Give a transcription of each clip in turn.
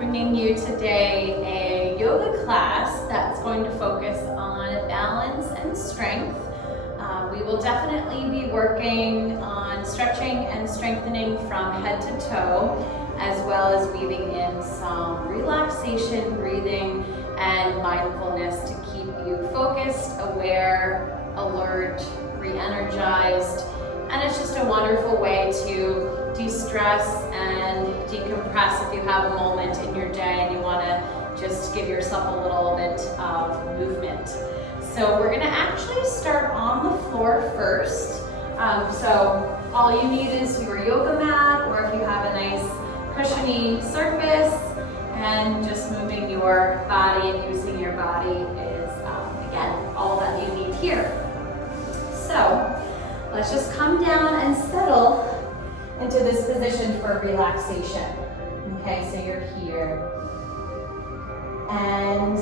bringing you today a yoga class that's going to focus on balance and strength. We will definitely be working on stretching and strengthening from head to toe, as well as weaving in some relaxation, breathing, and mindfulness to keep you focused, aware, alert, re-energized. And it's just a wonderful way to de-stress and decompress if you have a moment in your day and you want to just give yourself a little bit of movement. So we're going to actually start on the floor first. So all you need is your yoga mat, or if you have a nice cushiony surface, and just moving your body and using your body is, again, all that you need here. So let's just come down and settle into this position for relaxation. Okay, so you're here. And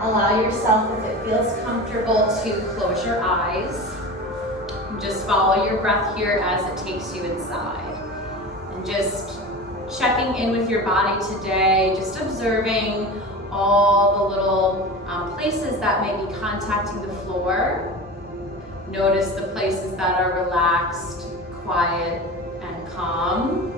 allow yourself, if it feels comfortable, to close your eyes. Just follow your breath here as it takes you inside. And just checking in with your body today, just observing all the little places that may be contacting the floor. Notice the places that are relaxed, quiet, and calm.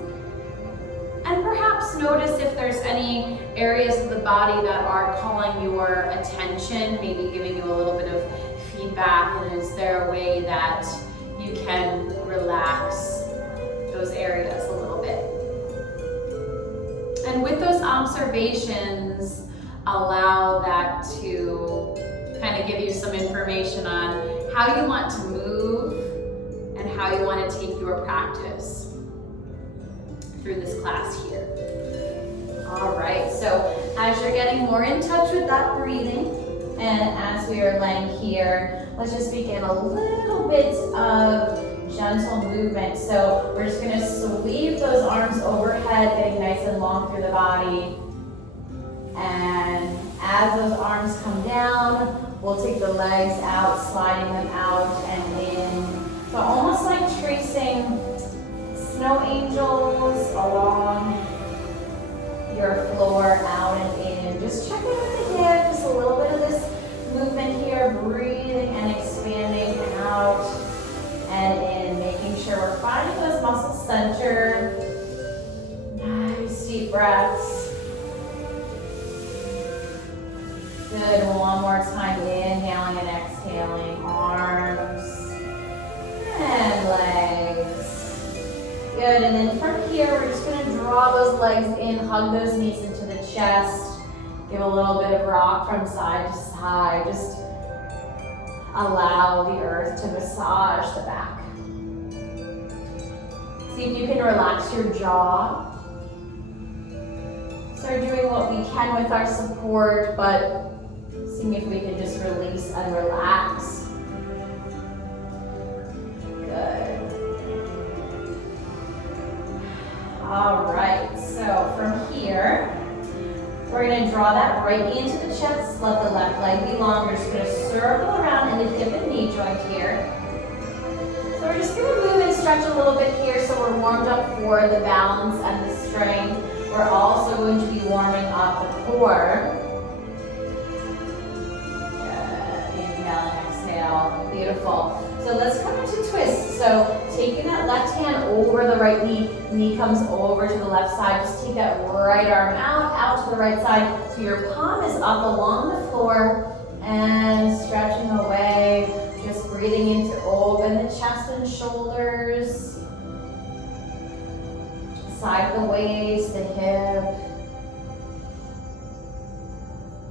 And perhaps notice if there's any areas of the body that are calling your attention, maybe giving you a little bit of feedback, and is there a way that you can relax those areas a little bit. And with those observations, allow that to kind of give you some information on how you want to move and how you want to take your practice through this class here. All right, so as you're getting more in touch with that breathing, and as we are laying here, let's just begin a little bit of gentle movement. So we're just gonna sweep those arms overhead, getting nice and long through the body. And as those arms come down, we'll take the legs out, sliding them out and in. So almost like tracing snow angels along your floor, out and in. Just check in with the hip, just a little bit of this movement here, breathing and expanding out and in, making sure we're finding those muscles centered. Nice deep breaths. Good, one more time, inhaling and exhaling, arms and legs. Good, and then from here, we're just gonna draw those legs in, hug those knees into the chest, give a little bit of rock from side to side, just allow the earth to massage the back. See if you can relax your jaw. Start doing what we can with our support, but seeing if we can just release and relax. Good. All right, so from here, we're going to draw that right knee into the chest, let the left leg be long. We're just going to circle around in the hip and knee joint here. So we're just going to move and stretch a little bit here so we're warmed up for the balance and the strength. We're also going to be warming up the core. Good. Inhale and exhale. Beautiful. So let's come into twist. So taking that left hand over the right knee, knee comes over to the left side. Just take that right arm out to the right side. So your palm is up along the floor and stretching away. Just breathing in to open the chest and shoulders. Side of the waist, the hip.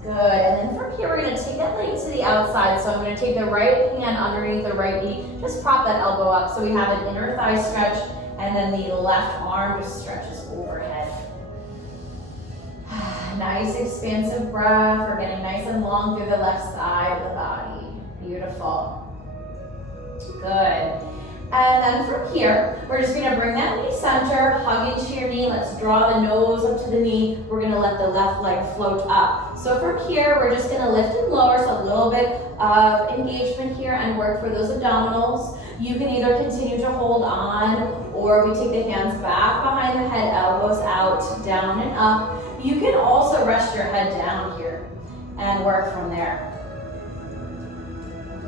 Good, and then from here, we're gonna take that leg to the outside. So I'm gonna take the right hand underneath the right knee, just prop that elbow up so we have an inner thigh stretch, and then the left arm just stretches overhead. Nice expansive breath. We're getting nice and long through the left side of the body. Beautiful. Good. And then from here, we're just gonna bring that knee center, hug into your knee. Let's draw the nose up to the knee. We're gonna let the left leg float up. So from here, we're just gonna lift and lower, so a little bit of engagement here and work for those abdominals. You can either continue to hold on, or we take the hands back behind the head, elbows out, down and up. You can also rest your head down here and work from there.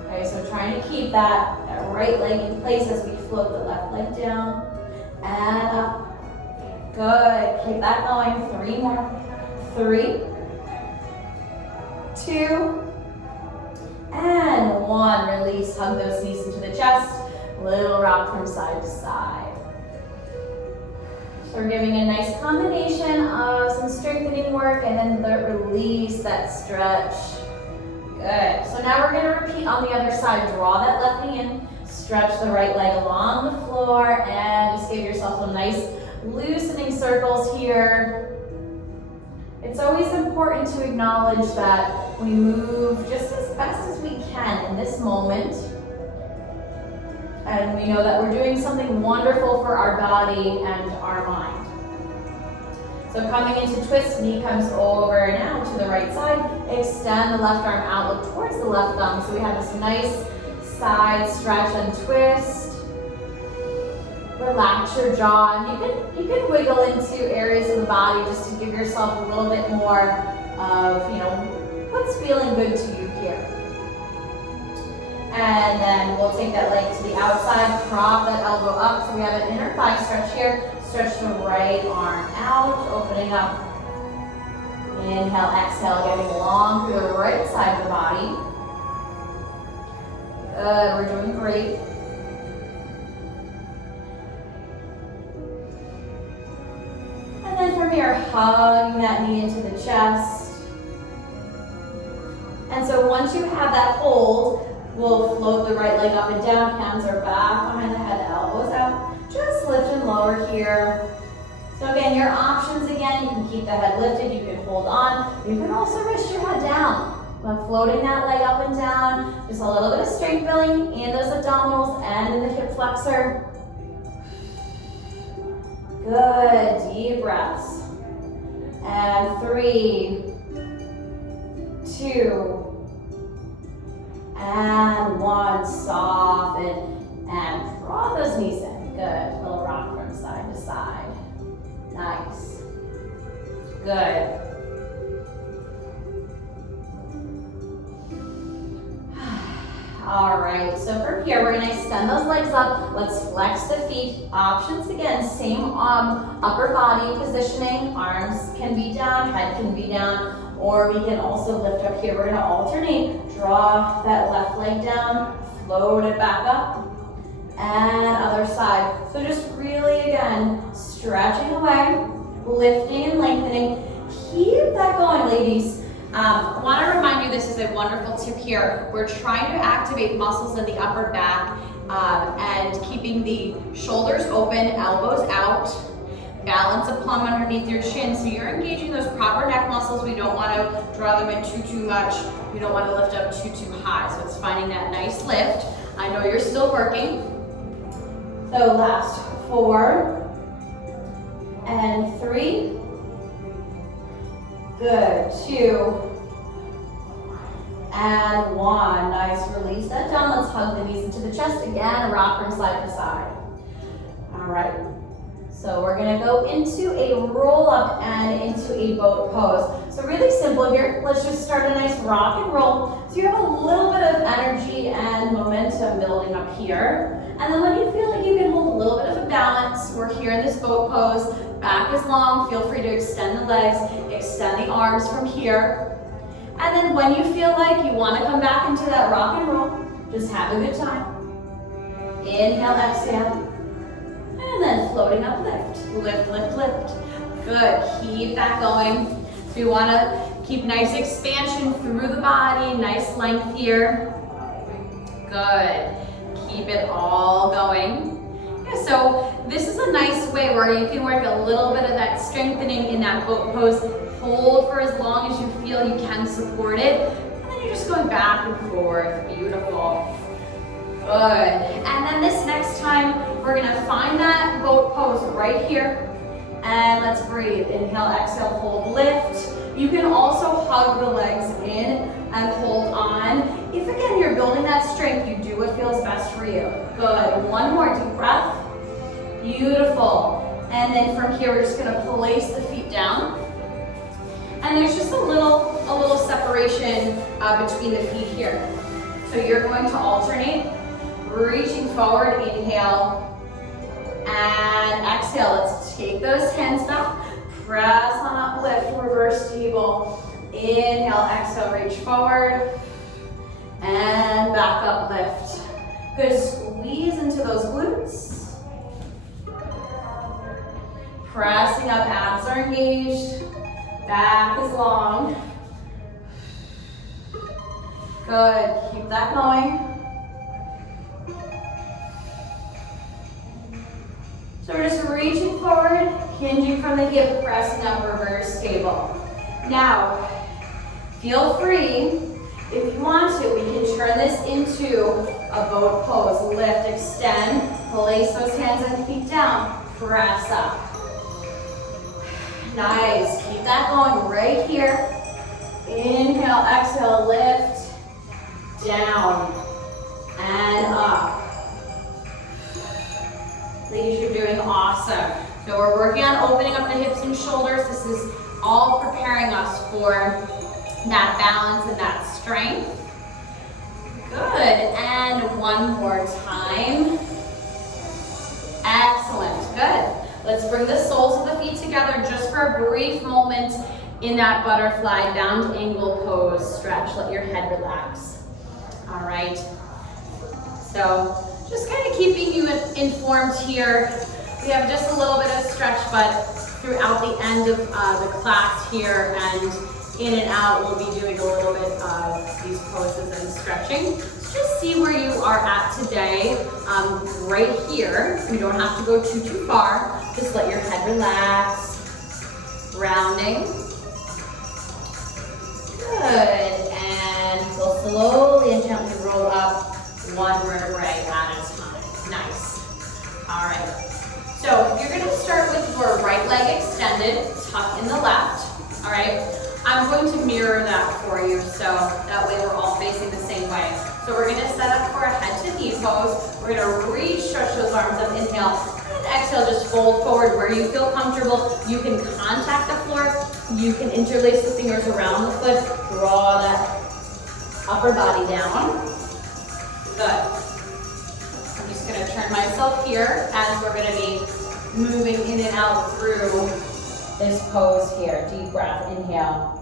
Okay, so trying to keep that right leg in place as we float the left leg down and up. Good, keep that going. 3 more. 3, 2, and 1. Release, hug those knees into the chest. Little rock from side to side. So we're giving a nice combination of some strengthening work and then the release, that stretch. Good. So now we're going to repeat on the other side. Draw that left knee in, stretch the right leg along the floor, and just give yourself some nice loosening circles here. It's always important to acknowledge that we move just as best as we can in this moment. And we know that we're doing something wonderful for our body and our mind. So coming into twist, knee comes over now to the right side. Extend the left arm out, look towards the left thumb. So we have this nice side stretch and twist. Relax your jaw, and you can wiggle into areas of the body just to give yourself a little bit more of, what's feeling good to you here. And then we'll take that leg to the outside, prop that elbow up. So we have an inner thigh stretch here. Stretch the right arm out, opening up. Inhale, exhale, getting long through the right side of the body. Good, we're doing great. And then from here, hugging that knee into the chest. And so once you have that hold, we'll float the right leg up and down. Hands are back behind the head, elbows out. Just lift and lower here. So again, your options again, you can keep the head lifted, you can hold on. You can also rest your head down. While floating that leg up and down, just a little bit of strength building in those abdominals and in the hip flexor. Good, deep breaths. And 3, 2, and 1. Soften and draw those knees in. Good, little rock from side to side. Nice. Good. All right, so from here, we're gonna extend those legs up. Let's flex the feet. Options again, same upper body positioning. Arms can be down, head can be down, or we can also lift up here. We're gonna alternate. Draw that left leg down, float it back up, and other side. So just really, again, stretching away, lifting and lengthening. Keep that going, ladies. I want to remind you, this is a wonderful tip here. We're trying to activate muscles in the upper back and keeping the shoulders open, elbows out. Balance a plum underneath your chin. So you're engaging those proper neck muscles. We don't want to draw them in too much. We don't want to lift up too high. So it's finding that nice lift. I know you're still working. So last 4 and 3. Good, 2 and 1. Nice, release that down. Let's hug the knees into the chest again, rock from side to side. All right, so we're gonna go into a roll up and into a boat pose. So really simple here. Let's just start a nice rock and roll. So you have a little bit of energy and momentum building up here. And then when you feel like you can hold a little bit of a balance, we're here in this boat pose. Back is long, feel free to extend the legs, extend the arms from here. And then when you feel like you want to come back into that rock and roll, just have a good time. Inhale, exhale. And then floating up, lift. Lift, lift, lift. Good, keep that going. So you want to keep nice expansion through the body, nice length here. Good, keep it all going. So this is a nice way where you can work a little bit of that strengthening in that boat pose. Hold for as long as you feel you can support it. And then you're just going back and forth. Beautiful. Good. And then this next time, we're going to find that boat pose right here. And let's breathe. Inhale, exhale, hold, lift. You can also hug the legs in and hold on. If again you're building that strength, you do what feels best for you. Good, one more deep breath. Beautiful. And then from here, we're just gonna place the feet down. And there's just a little separation between the feet here. So you're going to alternate, reaching forward, inhale, and exhale. Let's take those hands back, press on up, lift, reverse table. Inhale, exhale, reach forward, and back up, lift. Good, squeeze into those glutes. Pressing up, abs are engaged, back is long. Good, keep that going. So we're just reaching forward, hinging from the hip, pressing up, reverse table. Now, feel free, if you want to, we can turn this into a boat pose. Lift, extend, place those hands and feet down, press up. Nice, keep that going right here. Inhale, exhale, lift, down, and up. Ladies, you're doing awesome. So we're working on opening up the hips and shoulders. This is all preparing us for that balance and that strength. Good, and one more time. Excellent, good. Let's bring the soles of the feet together just for a brief moment in that butterfly bound angle pose. Stretch, let your head relax. All right, so just kind of keeping you informed here. We have just a little bit of stretch, but throughout the end of the class here and in and out, we'll be doing a little bit of these poses and stretching. So just see where you are at today, right here. You don't have to go too far. Just let your head relax, rounding. Good, and we'll slowly and gently roll up one vertebrae at a time. Nice. All right. So you're going to start with your right leg extended, tuck in the left. All right. I'm going to mirror that for you, so that way we're all facing the same way. So we're going to set up for a head to knee pose. We're going to reach, stretch those arms up, inhale, and exhale. Just fold forward where you feel comfortable. You can contact the floor. You can interlace the fingers around the foot. Draw that upper body down. Good. I'm just going to turn myself here as we're going to be moving in and out through this pose here. Deep breath, inhale.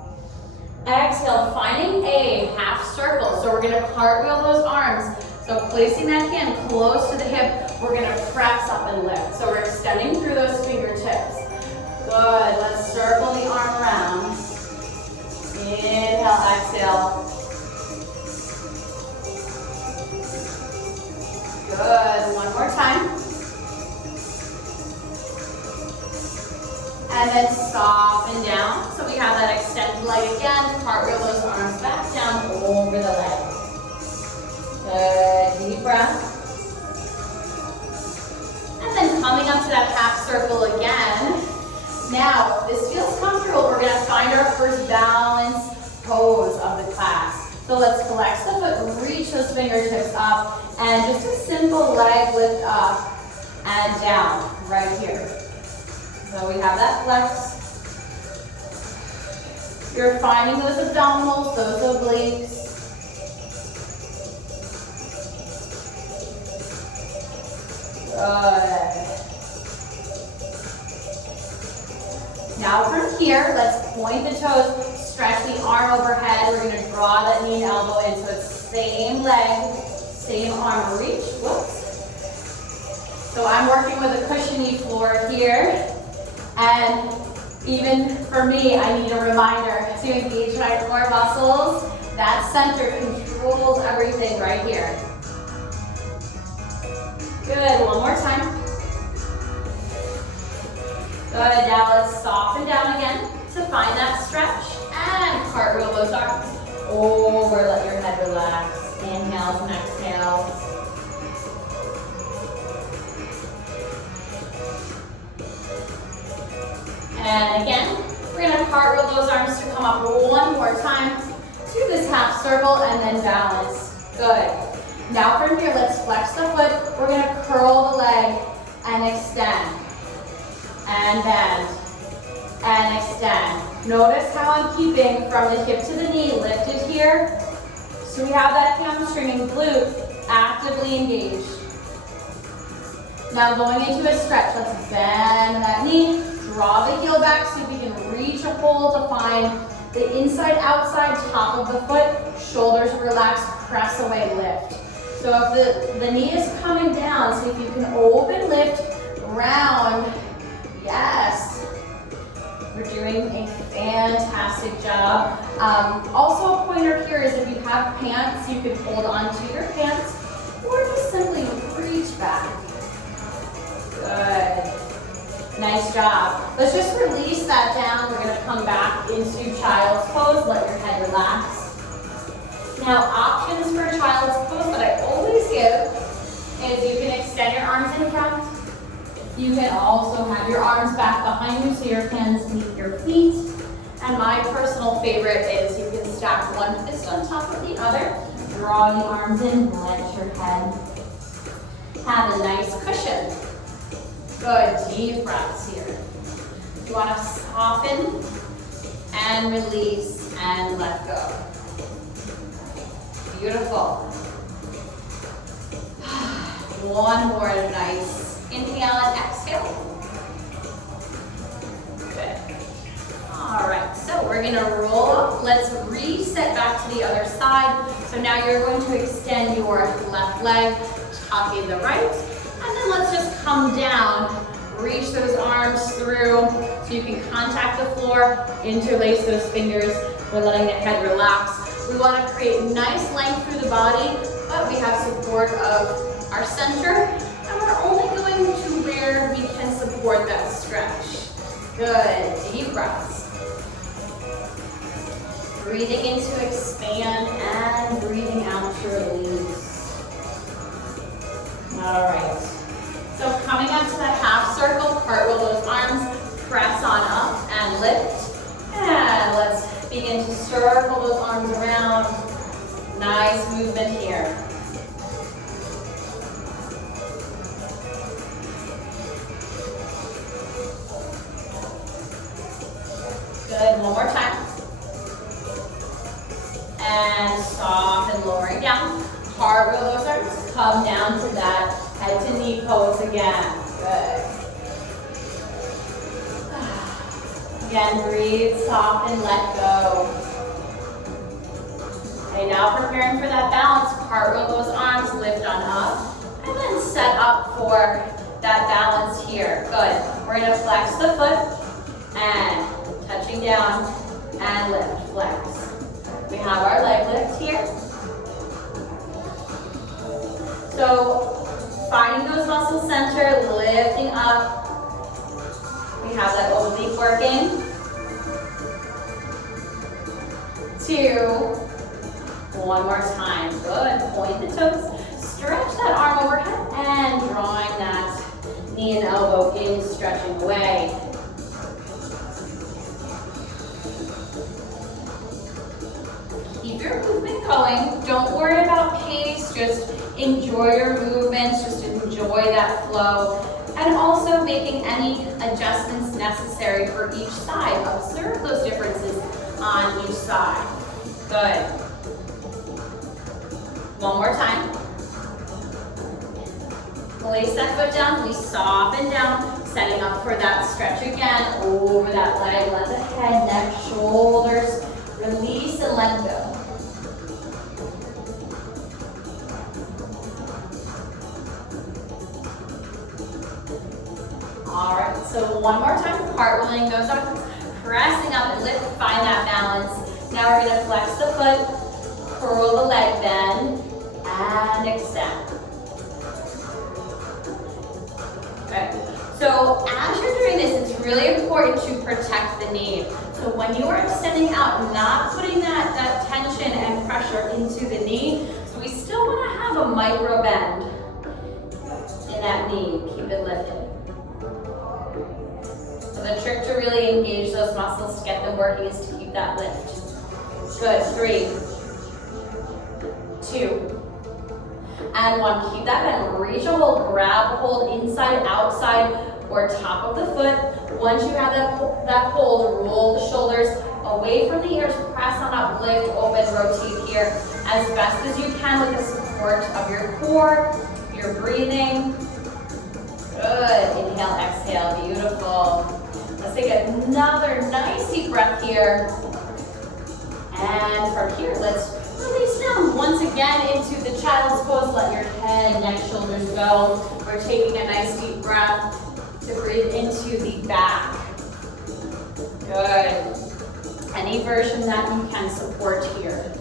Exhale, finding a half circle. So we're going to cartwheel those arms. So placing that hand close to the hip, we're going to press up and lift. So we're extending through those fingertips. Good, let's circle the arm around. Inhale, exhale. Good, one more time. And then soften down. So we have that extended leg again. Cartwheel those arms back down over the leg. Good, deep breath. And then coming up to that half circle again. Now, if this feels comfortable, we're going to find our first balance pose of the class. So let's flex the foot, reach those fingertips up, and just a simple leg lift up and down right here. So we have that flex. You're finding those abdominals, those obliques. Good. Now from here, let's point the toes, stretch the arm overhead. We're going to draw that knee and elbow in. So it's same leg, same arm reach. Whoops. So I'm working with a cushiony floor here. And even for me, I need a reminder to engage my core muscles. That center controls everything right here. Good, one more time. Good, now let's soften down again to find that stretch. And cartwheel those arms over, let your head relax. Inhales and exhales. And again, we're going to cartwheel those arms to come up one more time. do this half circle and then balance. Good. Now from here, let's flex the foot. We're gonna curl the leg and extend. And bend. And extend. Notice how I'm keeping from the hip to the knee lifted here. So we have that hamstring and glute actively engaged. Now going into a stretch, let's bend that knee, draw the heel back so we can reach a hole to find the inside, outside, top of the foot, shoulders relaxed, press away, lift. So if the knee is coming down, see if you can open, lift, round, yes. We're doing a fantastic job. Also a pointer here is if you have pants, you can hold on to your pants or just simply reach back. Good. Nice job. Let's just release that down. We're going to come back into child's pose. Let your head relax. Now, options for child's pose that I always give is you can extend your arms in front. You can also have your arms back behind you so your hands meet your feet. And my personal favorite is you can stack one fist on top of the other. Draw the arms in, let your head have a nice cushion. Good, deep breaths here. You want to soften and release and let go. Beautiful. One more nice inhale and exhale. Good. All right, so we're going to roll up. Let's reset back to the other side. So now you're going to extend your left leg, tucking the right. And then let's just come down, reach those arms through so you can contact the floor, interlace those fingers. We're letting the head relax. We want to create nice length through the body, but we have support of our center. And we're only going to where we can support that stretch. Good, deep breaths. Breathing in to expand and breathing out to release. All right. So coming up to that half circle, cartwheel those arms, press on up and lift. And let's begin to circle those arms around. Nice movement here. Good, one more time. And soften, lowering down. Cartwheel those arms, come down to that head to knee pose again. Good. Again, breathe, soften, let go. Okay, now preparing for that balance, cartwheel those arms, lift on up, and then set up for that balance here. Good. We're going to flex the foot and touching down and lift, flex. We have our leg lift here. So finding those muscle center, lifting up. We have that oblique working. 2. One more time. Good. Point the toes. Stretch that arm overhead and drawing that knee and elbow in, stretching away. Keep your movement going. Don't worry about pace. Just enjoy your movements. Just enjoy that flow. And also making any adjustments necessary for each side. Observe those differences on each side. Good. One more time. Place that foot down. We soften down. Setting up for that stretch again. Over that leg. Let the head, neck, shoulders release and let go. All right, so one more time, cartwheeling those arms, pressing up and lift, find that balance. Now we're gonna flex the foot, curl the leg, bend, and extend. Okay, so as you're doing this, it's really important to protect the knee. So when you are extending out, not putting that tension and pressure into the knee, so we still wanna have a micro bend in that knee, keep it lifted. So the trick to really engage those muscles to get them working is to keep that lift. Good, 3, 2, and 1. Keep that bend. Reach a hold, grab a hold inside, outside, or top of the foot. Once you have that hold, roll the shoulders away from the ears, press on up, lift, open, rotate here as best as you can with the support of your core, your breathing. Good. Inhale, exhale. Beautiful. Let's take another nice deep breath here. And from here, let's release down once again into the child's pose. Let your head, neck, shoulders go. We're taking a nice deep breath to breathe into the back. Good. Any version that you can support here.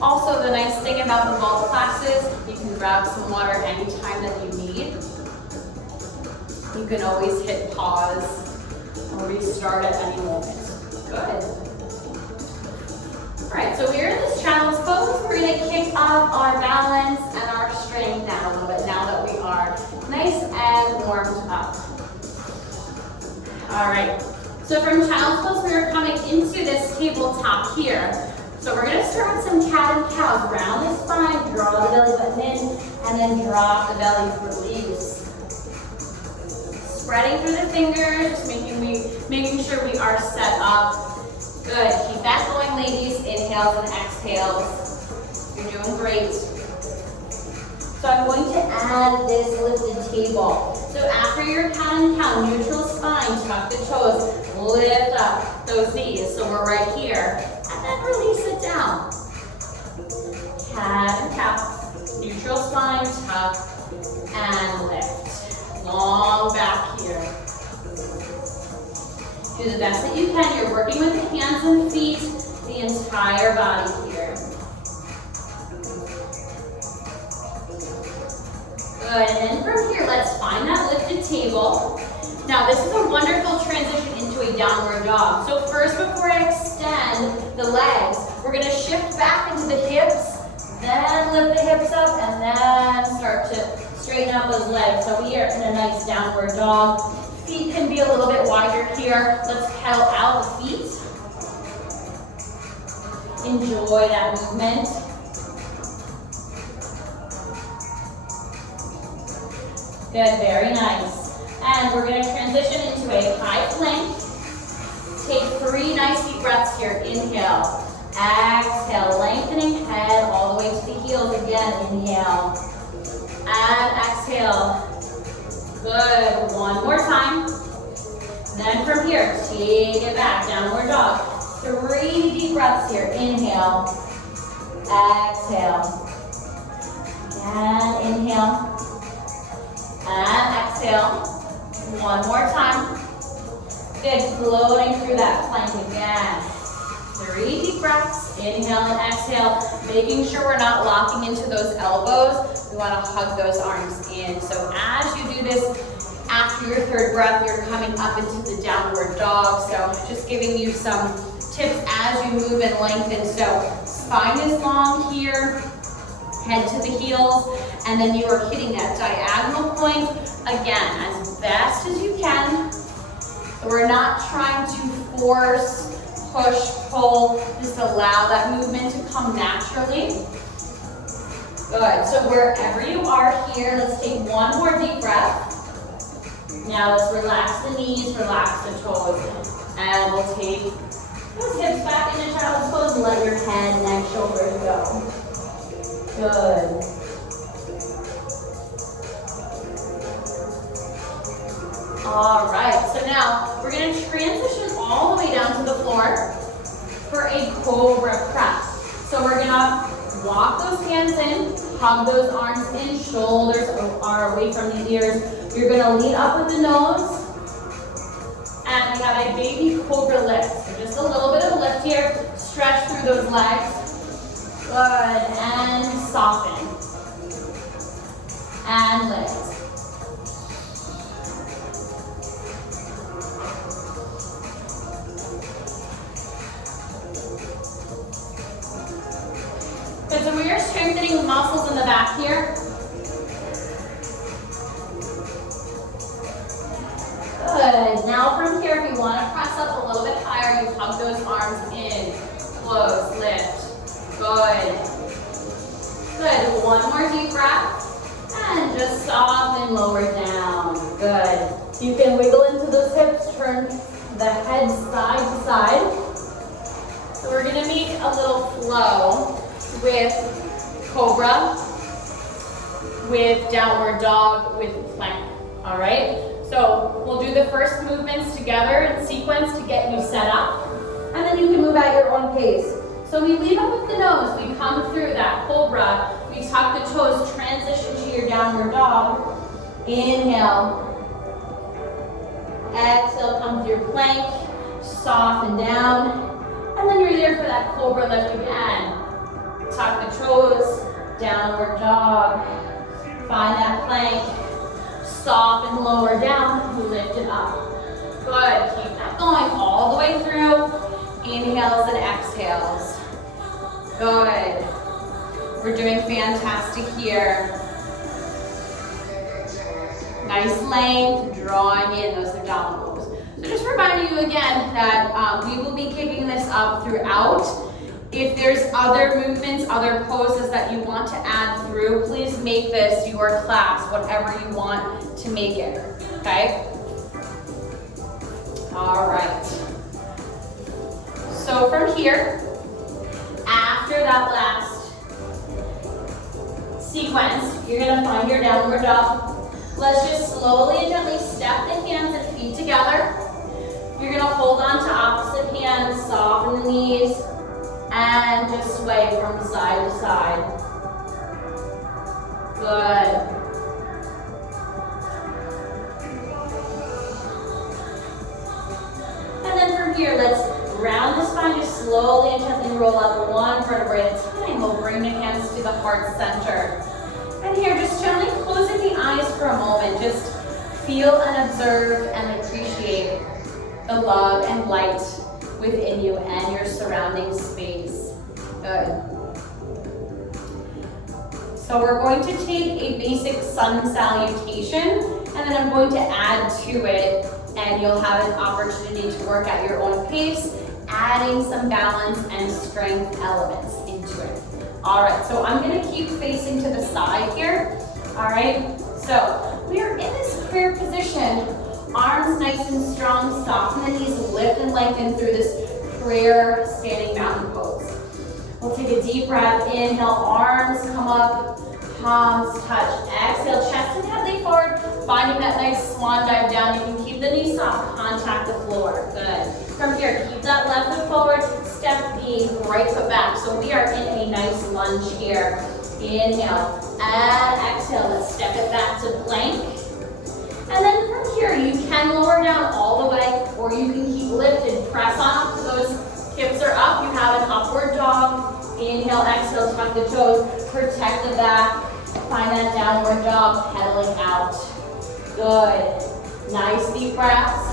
Also, the nice thing about the vault classes, you can grab some water anytime that you need. You can always hit pause or restart at any moment. Good. All right, so we're in this child's pose. We're going to kick up our balance and our strength down a little bit now that we are nice and warmed up. All right, so from child's pose, we are coming into this tabletop here. So we're going to start with some cat and cow. Round the spine, draw the belly button in, and then drop the belly, release. Spreading through the fingers, just making sure we are set up. Good, keep that going, ladies. Inhales and exhales. You're doing great. So I'm going to add this lifted table. So after your cat and cow, neutral spine, tuck the toes, lift up those knees. So we're right here. And then release it down. Cat and cow, neutral spine, tuck, and lift. Long back here. Do the best that you can. You're working with the hands and feet, the entire body here. Good, and then from here, let's find that lifted table. Now this is a wonderful transition into a downward dog. So first, before I extend the legs, we're gonna shift back into the hips, then lift the hips up, and then start to straighten out those legs. So we are in a nice downward dog. Feet can be a little bit wider here. Let's pedal out the feet. Enjoy that movement. Good, very nice. And we're going to transition into a high plank. Take 3 nice deep breaths here. Inhale, exhale, lengthening head all the way to the heels again. Inhale, and exhale. Good, one more time. Then from here, take it back, downward dog. 3 deep breaths here. Inhale, exhale, and inhale, and exhale. One more time. Good, floating through that plank again. 3 deep breaths, inhale and exhale, making sure we're not locking into those elbows. We want to hug those arms in. So as you do this, after your 3rd breath, you're coming up into the downward dog. So just giving you some tips as you move and lengthen. So spine is long here, head to the heels, and then you are hitting that diagonal point again as best as you can. So we're not trying to force, push, pull, just allow that movement to come naturally. Good, so wherever you are here, let's take 1 more deep breath. Now let's relax the knees, relax the toes. And we'll take those hips back into child's pose and let your head, neck, shoulders go. Good. All right, so now we're going to transition all the way down to the floor for a cobra press. So we're going to walk those hands in, hug those arms in, shoulders are away from the ears. You're going to lean up with the nose, and we have a baby cobra lift. So just a little bit of a lift here, stretch through those legs. Good, and soften. And lift. Good, so we are strengthening muscles in the back here. Good, now from here, if you want to press up a little bit higher, you Hug those arms in, close, lift. Good. Good. One more deep breath. And just soften, lower down. Good. You can wiggle into those hips, turn the head side to side. So we're gonna make a little flow with cobra, with downward dog, with plank, all right? So we'll do the first movements together in sequence to get you set up, and then you can move at your own pace. So we lead up with the nose, we come through that cobra, we tuck the toes, transition to your downward dog. Inhale. Exhale, come through plank, soften down, and then you're there for that cobra lift again. Tuck the toes, downward dog, find that plank, soften, lower down, lift it up. Good, keep that going all the way through. Inhales and exhales. Good. We're doing fantastic here. Nice length, drawing in those abdominals. So just reminding you again that we will be keeping this up throughout. If there's other movements, other poses that you want to add through, please make this your class, whatever you want to make it, okay? All right. So from here, after that last sequence, you're gonna find your downward dog. Let's just slowly and gently step the hands and feet together. You're gonna hold on to opposite hands, soften the knees, and just sway from side to side. Good. And then from here, let's round the spine, just slowly and gently roll up one vertebrae at a time. We'll bring the hands to the heart center. And here, just gently closing the eyes for a moment. Just feel and observe and appreciate the love and light within you and your surrounding space. Good. So we're going to take a basic sun salutation, and then I'm going to add to it, and you'll have an opportunity to work at your own pace, adding some balance and strength elements into it. All right, so I'm gonna keep facing to the side here. All right, so we are in this prayer position, arms nice and strong, soften the knees, lift and lengthen through this prayer standing mountain pose. We'll take a deep breath, inhale, arms come up, palms touch. Exhale, chest and head lean forward, finding that nice swan dive down. You can keep the knees soft, contact the floor. Good. From here, keep that left foot forward, step the right foot back. So we are in a nice lunge here. Inhale and exhale. Let's step it back to plank. And then from here, you can lower down all the way, or you can keep lifted. Press on up to those hips are up. You have an upward dog. Inhale, exhale, tuck the toes, protect the back. Find that downward dog, pedaling out. Good. Nice deep breaths.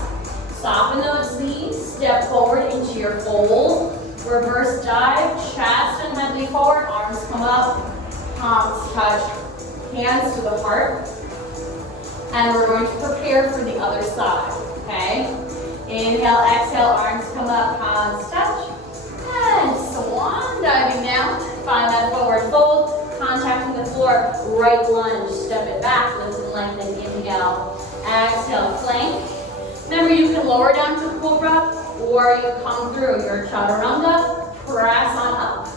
Soften those knees, step forward into your fold. Reverse dive, chest and head lean forward, arms come up, palms touch, hands to the heart. And we're going to prepare for the other side, okay? Inhale, exhale, arms come up, palms touch. And swan diving down. Find that forward fold, contacting the floor, right lunge, step it back, lift and lengthen, inhale. Exhale, plank. Remember, you can lower down to cobra, or you come through your chaturanga, press on up.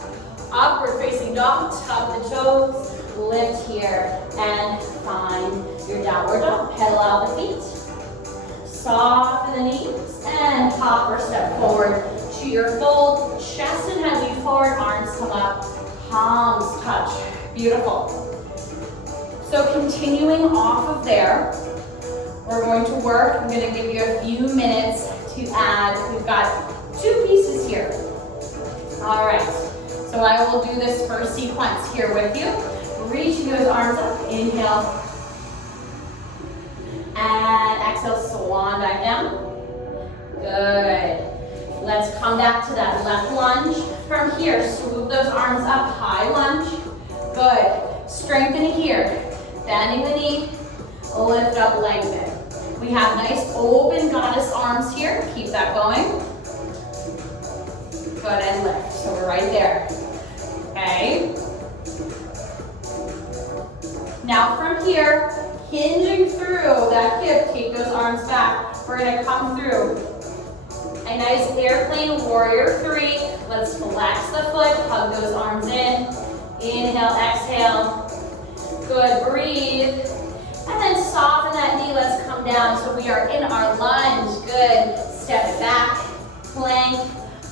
Upward facing dog, tuck the toes, lift here, and find your downward dog. Pedal out the feet. Soften the knees, and hop or step forward to your fold. Chest and head lean forward, arms come up, palms touch. Beautiful. So continuing off of there, we're going to work. I'm going to give you a few minutes to add. We've got 2 pieces here. All right. So I will do this first sequence here with you. Reaching those arms up. Inhale. And exhale, swan dive down. Good. Let's come back to that left lunge. From here, swoop those arms up, high lunge. Good. Strengthen here. Bending the knee, lift up, lengthen. We have nice open goddess arms here. Keep that going. Good, and lift. So we're right there. Okay. Now from here, hinging through that hip, take those arms back. We're gonna come through a nice airplane warrior three. Let's flex the foot, hug those arms in. Inhale, exhale. Good, breathe. And then soften that knee, let's come down. So we are in our lunge, good. Step back, plank,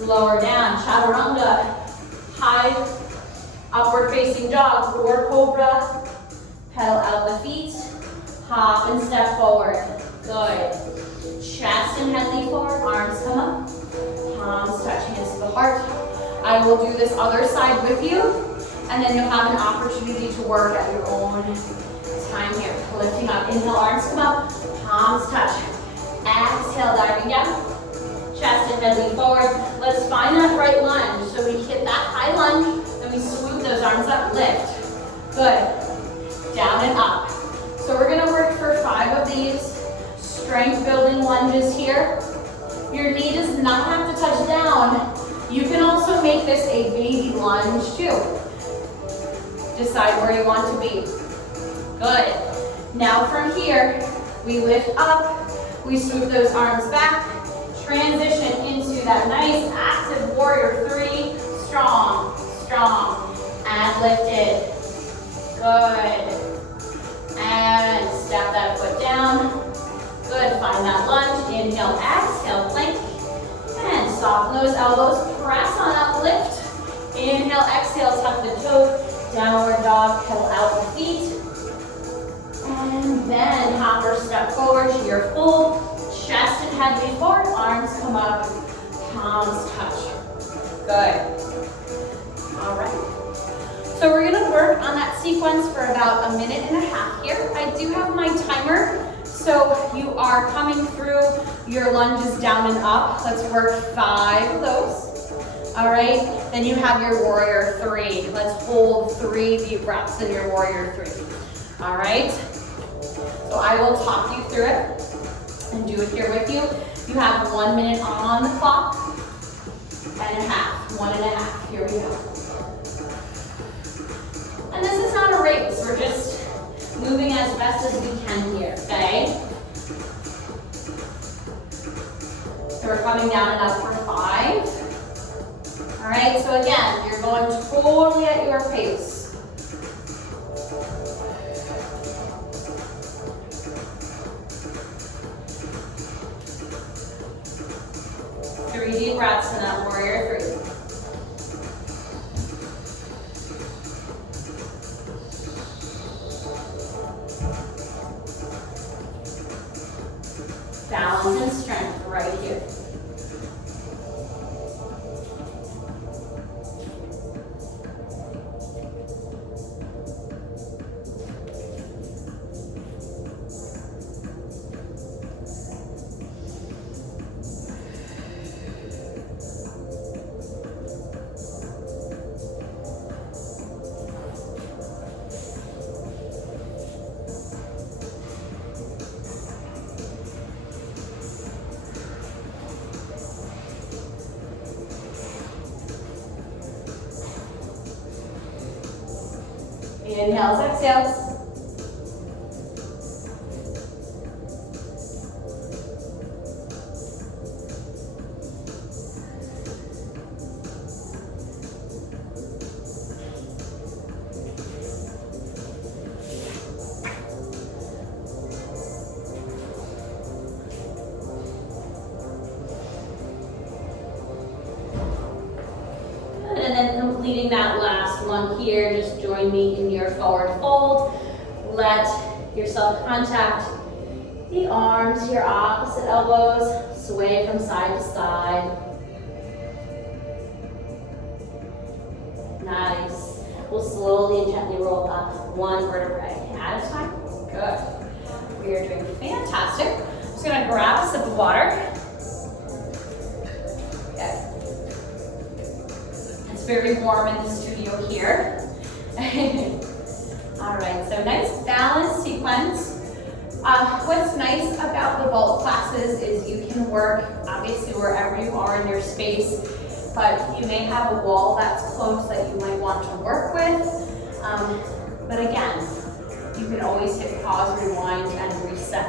lower down, chaturanga. High, upward facing dog, forward cobra. Pedal out the feet, hop and step forward. Good. Chest and head lean forward, arms come up. Palms touch hands to the heart. I will do this other side with you, and then you'll have an opportunity to work at your own time here. Lifting up, inhale, arms come up, palms touch. Exhale, diving down. Chest and head lean forward. Let's find that right lunge. So we hit that high lunge, then we swoop those arms up, lift. Good. Down and up. So we're gonna work for 5 of these strength building lunges here. Your knee does not have to touch down. You can also make this a baby lunge too. Decide where you want to be. Good. Now from here, we lift up, we swoop those arms back, transition into that nice active warrior three. Strong, strong, and lifted. Good. And step that foot down. Good, find that lunge. Inhale, exhale, plank. And soften those elbows, press on up, lift. Inhale, exhale, tuck the toe. Downward dog, pedal out the feet. And then hop or step forward to your full. Chest and head lean forward, arms come up, palms touch. Good. All right. So we're gonna work on that sequence for about 1.5 minutes here. I do have my timer, so you are coming through your lunges down and up. Let's work 5 of those. All right, then you have your warrior three. Let's hold 3 deep breaths in your warrior three. All right, so I will talk you through it and do it here with you. You have 1 minute on the clock and a half, 1.5. Here we go. And this is not a race, we're just moving as best as we can here, okay? So we're coming down and up for 5. All right, so again, you're going totally at your pace. Three deep breaths in that warrior three. Balance and strength right here. Inhales, exhales. And then completing that last one here, just join me in your forward fold. Let yourself contact the arms, your opposite elbows, sway from side to side. Nice. We'll slowly and gently roll up 1 vertebrae at a time. Good. We are doing fantastic. I'm just gonna grab a sip of water. Okay. It's very warm in the studio here. All right, so nice balanced sequence. What's nice about the vault classes is you can work, obviously, wherever you are in your space. but you may have a wall that's close that you might want to work with. But again, you can always hit pause, rewind, and reset.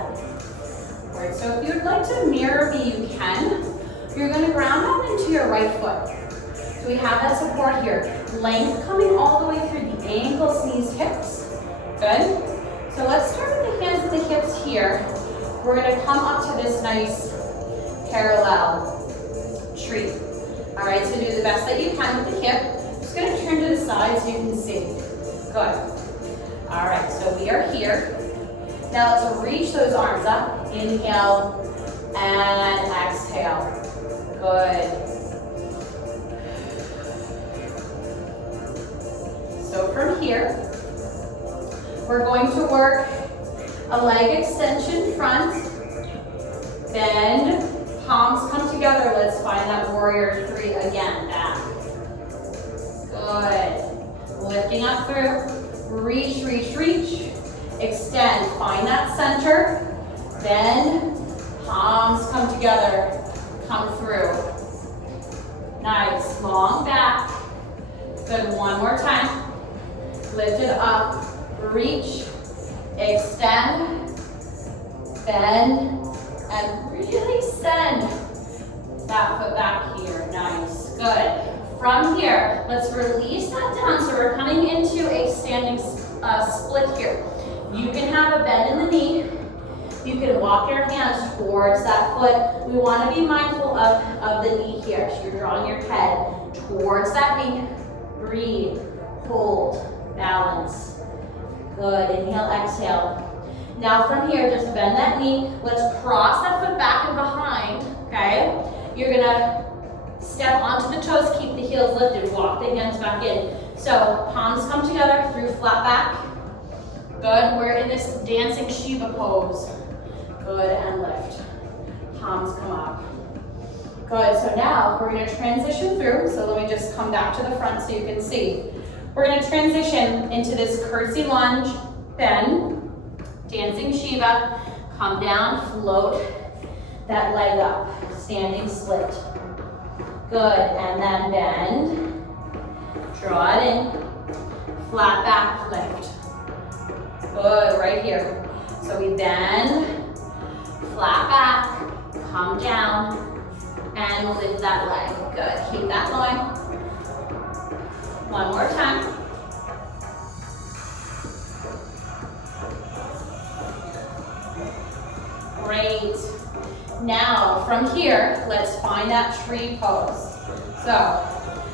All right, so if you'd like to mirror me, you can. You're gonna ground out into your right foot. So we have that support here. Length coming all the way through the ankles, knees, hips. Good. So let's start with the hands at the hips here. We're gonna come up to this nice parallel tree. All right, so do the best that you can with the hip. Just gonna turn to the side so you can see. Good. All right, so we are here. Now let's reach those arms up. Inhale and exhale. Good. So from here, we're going to work a leg extension front, bend, palms come together. Let's find that warrior three again, back. Good. Lifting up through, reach, reach, reach. Extend, find that center, bend, palms come together, come through. Nice, long back. Good, one more time. Lift it up, reach, extend, bend, and really send that foot back here. Nice, good. From here, let's release that down. So we're coming into a standing split here. You can have a bend in the knee. You can walk your hands towards that foot. We want to be mindful of the knee here. So you're drawing your head towards that knee. Breathe, hold, balance. Good, inhale, exhale. Now from here, just bend that knee. Let's cross that foot back and behind, okay? You're gonna step onto the toes, keep the heels lifted, walk the hands back in. So palms come together through flat back. Good, we're in this dancing Shiva pose. Good, and lift. Palms come up. Good, so now we're gonna transition through. So let me just come back to the front so you can see. We're gonna transition into this curtsy lunge, bend, dancing Shiva, come down, float that leg up, standing split. Good, and then bend, draw it in, flat back, lift. Good, right here. So we bend, flat back, come down, and lift that leg. Good, keep that going. One more time. Great. Now, from here, let's find that tree pose. So,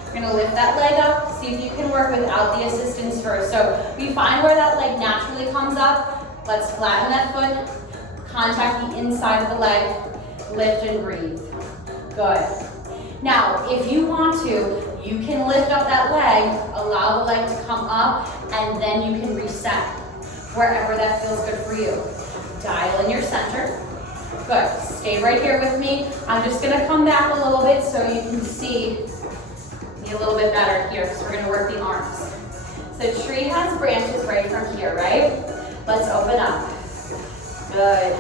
we're gonna lift that leg up, see if you can work without the assistance first. So, we find where that leg naturally comes up. Let's flatten that foot, contact the inside of the leg, lift and breathe. Good. Now, if you want to, you can lift up that leg, allow the leg to come up, and then you can reset wherever that feels good for you. Dial in your center. Good, stay right here with me. I'm just gonna come back a little bit so you can see me a little bit better here, because we're gonna work the arms. So tree has branches right from here, right? Let's open up. Good,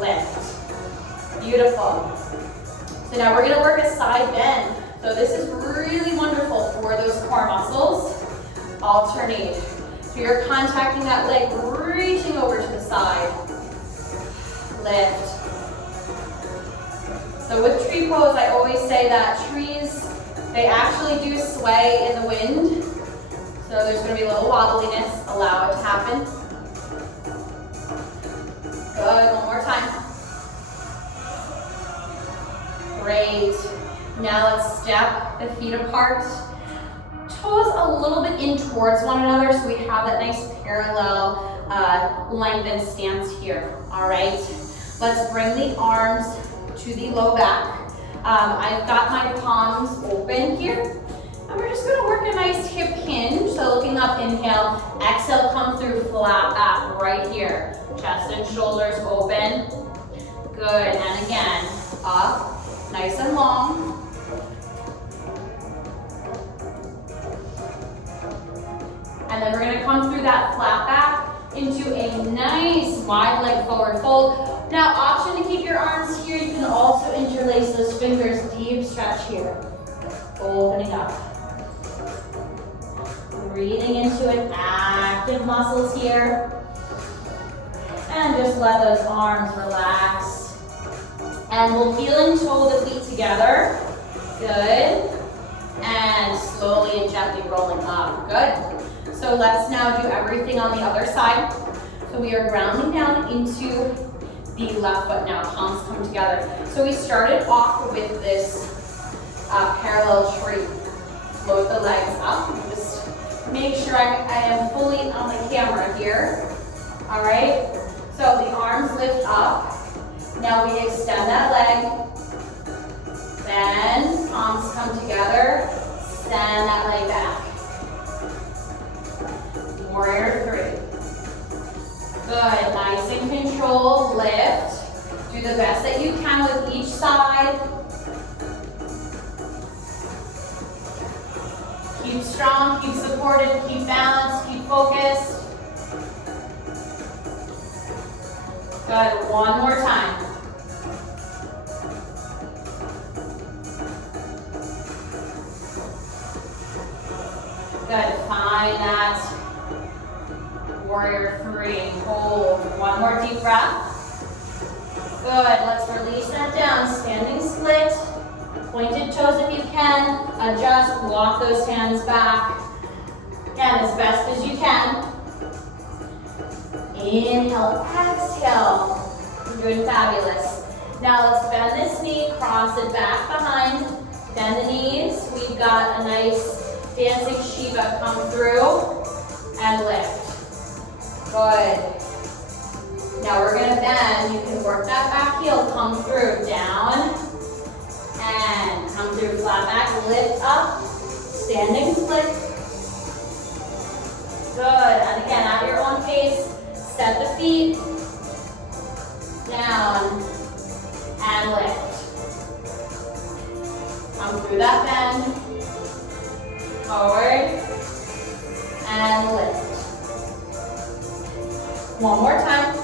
lift. Beautiful. So now we're gonna work a side bend. So this is really wonderful for those core muscles. Alternate. So you're contacting that leg, reaching over to the side. Lift. So with tree pose, I always say that trees, they actually do sway in the wind. So there's gonna be a little wobbliness. Allow it to happen. Good, one more time. Great. Now let's step the feet apart. Toes a little bit in towards one another so we have that nice parallel lengthened stance here. All right. Let's bring the arms to the low back. I've got my palms open here. And we're just gonna work a nice hip hinge. So looking up, inhale, exhale, come through flat back right here. Chest and shoulders open. Good, and again, up, nice and long. And then we're gonna come through that flat back into a nice wide leg forward fold. Now, option to keep your arms here. You can also interlace those fingers, deep stretch here. Opening up. Breathing into it, active muscles here. And just let those arms relax. And we'll heel and toe the feet together. Good. And slowly and gently rolling up. Good. So let's now do everything on the other side. So we are grounding down into the left foot now. Palms come together. So we started off with this parallel tree. Float the legs up. Just make sure I am fully on the camera here. All right. So the arms lift up. Now we extend that leg. Bend, palms come together. Send that leg back. Warrior three. Good, nice and controlled, lift. Do the best that you can with each side. Keep strong, keep supported, keep balanced, keep focused. Good, one more time. Good, find that warrior three. Hold, one more deep breath. Good, let's release that down. Standing split, pointed toes if you can. Adjust, walk those hands back. Again, as best as you can. Inhale, exhale. You're doing fabulous. Now let's bend this knee, cross it back behind. Bend the knees. We've got a nice dancing Shiva. Come through and lift. Good. Now we're gonna bend. You can work that back heel. Come through, down, and come through, flat back, lift up, standing split. Good, and again, at your own pace, set the feet, down, and lift. Come through that bend, forward, and lift. One more time.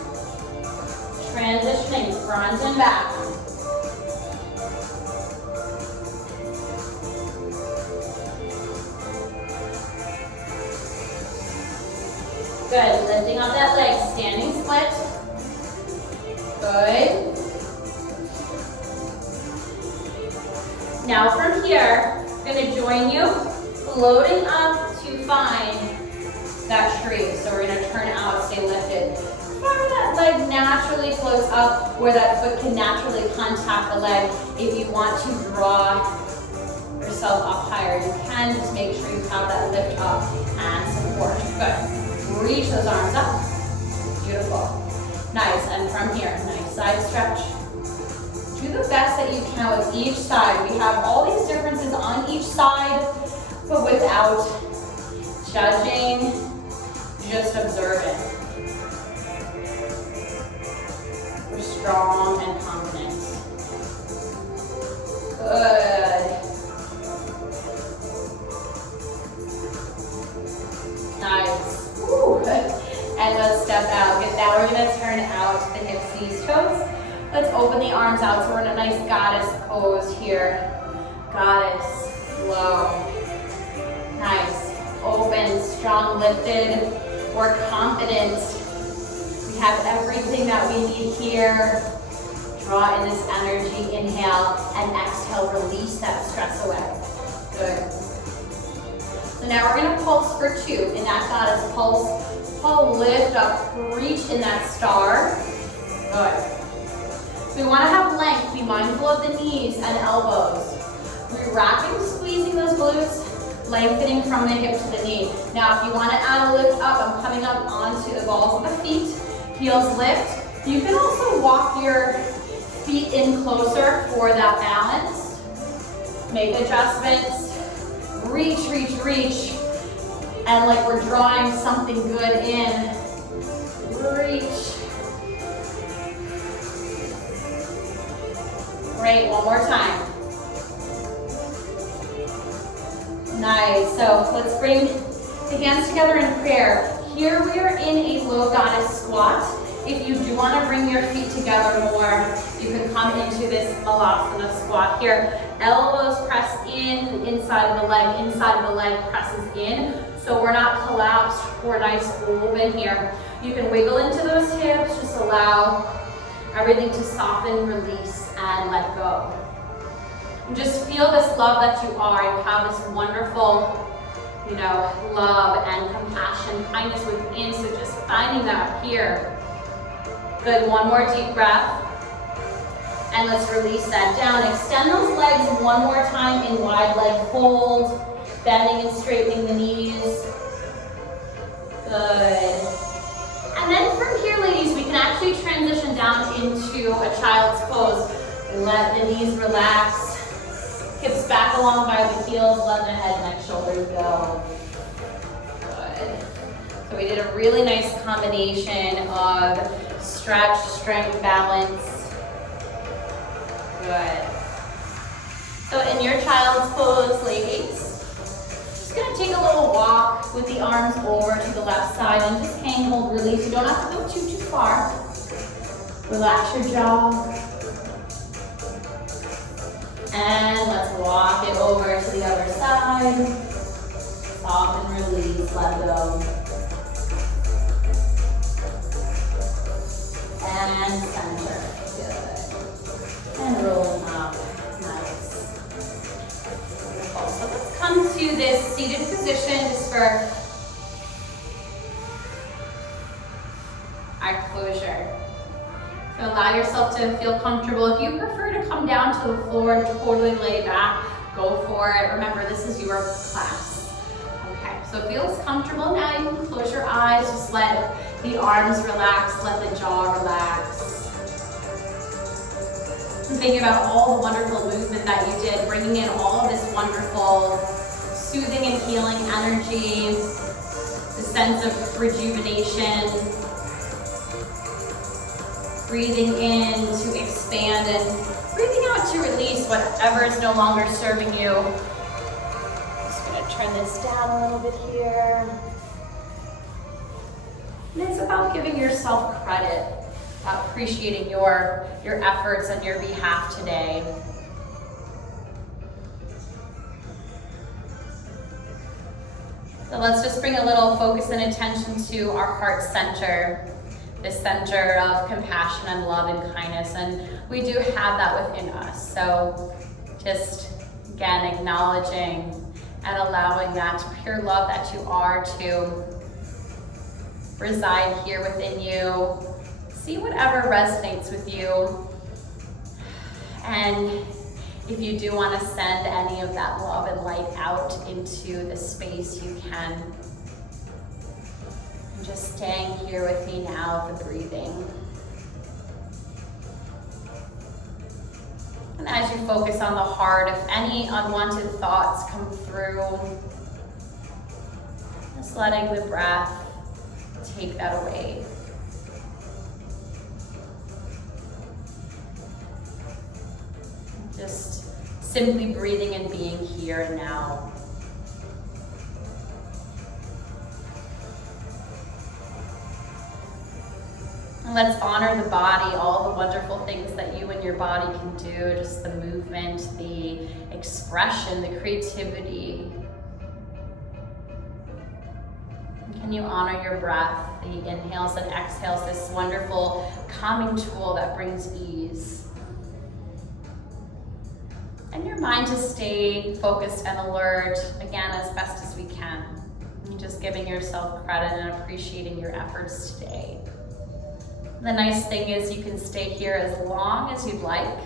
Transitioning front and back. Good, lifting up that leg, standing split. Good. Now from here, I'm gonna join you, floating up to find that tree. So we're gonna turn out, stay lifted. Remember that leg naturally floats up where that foot can naturally contact the leg. If you want to draw yourself up higher, you can. Just make sure you have that lift up and support. Good. Reach those arms up. Beautiful. Nice. And from here, nice side stretch. Do the best that you can with each side. We have all these differences on each side, but without judging, just observe it. We're strong and confident. Good. Nice. Woo. And let's step out. Good. Now we're going to turn out the hips, knees, toes. Let's open the arms out. So we're in a nice goddess pose here. Goddess, flow. Nice. Open, strong, lifted. We're confident. We have everything that we need here. Draw in this energy. Inhale and exhale. Release that stress away. Good. So now we're going to pulse for two. In that goddess pulse, pull, lift up, reach in that star. Good. So we want to have length. Be mindful of the knees and elbows. We're wrapping, squeezing those glutes, lengthening from the hip to the knee. Now if you want to add a lift up, I'm coming up onto the balls of the feet. Heels lift. You can also walk your feet in closer for that balance. Make adjustments. Reach, reach, reach. And like we're drawing something good in. Reach. Great, one more time. Nice, so let's bring the hands together in prayer. Here we are in a low goddess squat. If you do want to bring your feet together more, you can come into this Malasana squat here. Elbows pressed in, inside of the leg presses in. So we're not collapsed, we're nice open here. You can wiggle into those hips, just allow everything to soften, release, and let go. And just feel this love that you are. You have this wonderful, love and compassion, kindness within. So just finding that here. Good, one more deep breath. And let's release that down. Extend those legs one more time in wide leg fold. Bending and straightening the knees. Good. And then from here, ladies, we can actually transition down into a child's pose. Let the knees relax. Hips back along by the heels. Let the head, neck, shoulders go. Good. So we did a really nice combination of stretch, strength, balance. Good. So in your child's pose, ladies, just gonna take a little walk with the arms over to the left side and just hang, hold, release. You don't have to go too far. Relax your jaw. And let's walk it over to the other side. Soften, release, let go. And center. Good. And rolling up. Nice. Wonderful. So let's come to this seated position just for our closure. So allow yourself to feel comfortable. If you prefer to come down to the floor and totally lay back, go for it. Remember, this is your class. Okay, so it feels comfortable now. You can close your eyes. Just let the arms relax. Let the jaw relax. And thinking about all the wonderful movement that you did, bringing in all of this wonderful soothing and healing energy, the sense of rejuvenation. Breathing in to expand and breathing out to release whatever is no longer serving you. Just gonna turn this down a little bit here. And it's about giving yourself credit, appreciating your efforts on your behalf today. So let's just bring a little focus and attention to our heart center. This center of compassion and love and kindness, and we do have that within us. So just again acknowledging and allowing that pure love that you are to reside here within you. See whatever resonates with you, and if you do want to send any of that love and light out into the space, you can. Just staying here with me now, the breathing. And as you focus on the heart, if any unwanted thoughts come through, just letting the breath take that away. Just simply breathing and being here and now. And let's honor the body, all the wonderful things that you and your body can do, just the movement, the expression, the creativity. Can you honor your breath, the inhales and exhales, this wonderful calming tool that brings ease. And your mind to stay focused and alert, again, as best as we can. And just giving yourself credit and appreciating your efforts today. The nice thing is you can stay here as long as you'd like.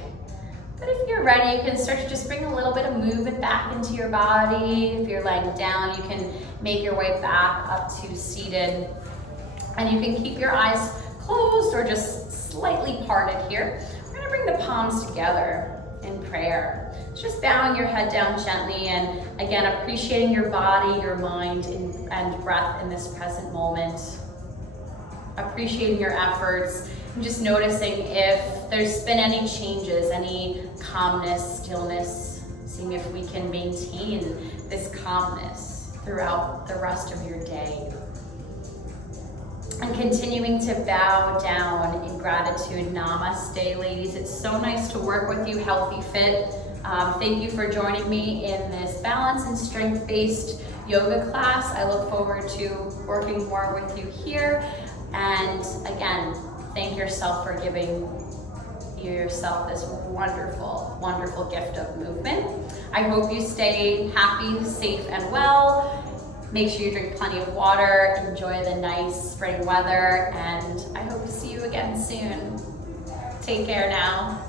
But if you're ready, you can start to just bring a little bit of movement back into your body. If you're laying down, you can make your way back up to seated. And you can keep your eyes closed or just slightly parted here. We're gonna bring the palms together in prayer. Just bowing your head down gently and again, appreciating your body, your mind, and breath in this present moment. Appreciating your efforts and just noticing if there's been any changes, any calmness, stillness, seeing if we can maintain this calmness throughout the rest of your day. And continuing to bow down in gratitude. Namaste, ladies. It's so nice to work with you, Healthy Fit. Thank you for joining me in this balance and strength-based yoga class. I look forward to working more with you here. And again, thank yourself for giving yourself this wonderful, wonderful gift of movement. I hope you stay happy, safe, and well. Make sure you drink plenty of water, enjoy the nice spring weather, and I hope to see you again soon. Take care now.